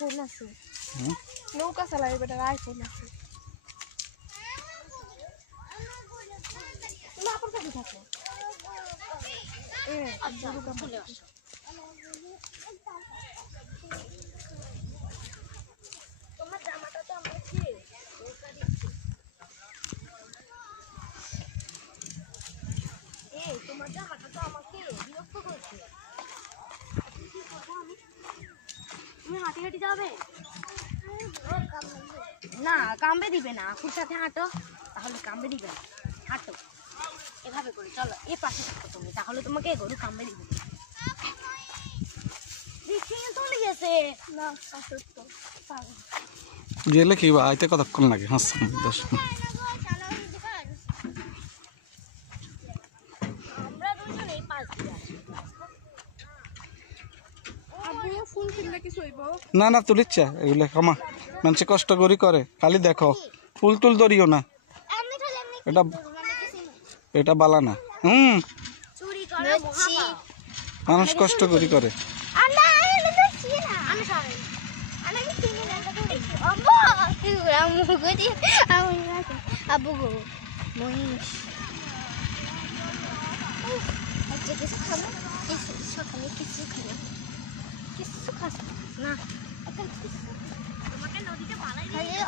iPhone আছে নৌকা চালাই বেটার আইফোন আছে তুমি আপন কাছে থাকো আব্বু কাম চলে আসো তোমার জামাটা তো আমার কি নৌকা দিচ্ছি তোমার জামাটা তো আমাকে বিরক্ত করছে তুমি হাঁটি হাঁটি যাবে না কামবে দিবে না আকুর সাথে হাঁটো তাহলে কামবে দিবে না হাঁটো এভাবে করে চলো এ পাশে থাকো তুমি তাহলে তোমাকে গরু কামবে দিবে চলে গেছে না গেলে কি আইতে কতক্ষণ লাগে হাসছে 10 মিনিট আমরা দুজন এই পাশ দিয়ে আব্বু ফুল কিনলে কি সইব না না তুলিচ্ছা এগুলো ক্ষমা মানুষ কষ্ট করি করে খালি দেখো ফুল তুল ধরিও না এটা এটা বালা না চুরি করে মানুষ কষ্ট করি করে আব্বু গো মহিষ আজকে কিছু খাবে সকালে কিছু খাবে কিছু খাস না তোমাকে নদীতে পালাই দিয়ে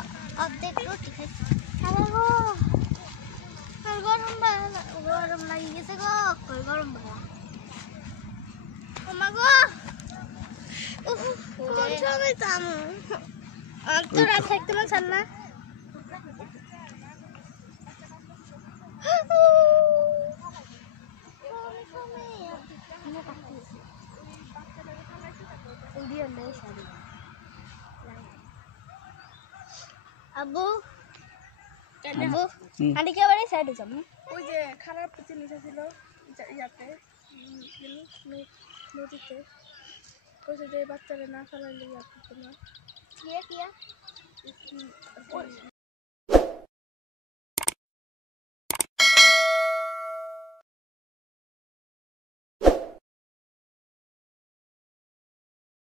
অর্ধেক রুটি খাইছি গরম লাগি গেছে গো গরম বালা ওমা গো কোন সময় তাম তোরা থাকতে না ছাড় না আব্বু আব্বু আন্টি কে বাড়ি সাইডে যাবো ওই যে খারাপ জিনিস ছিল ইয়াতে নদীতে ওই যে বাচ্চারা না ফেলাইলে ইয়া করতো না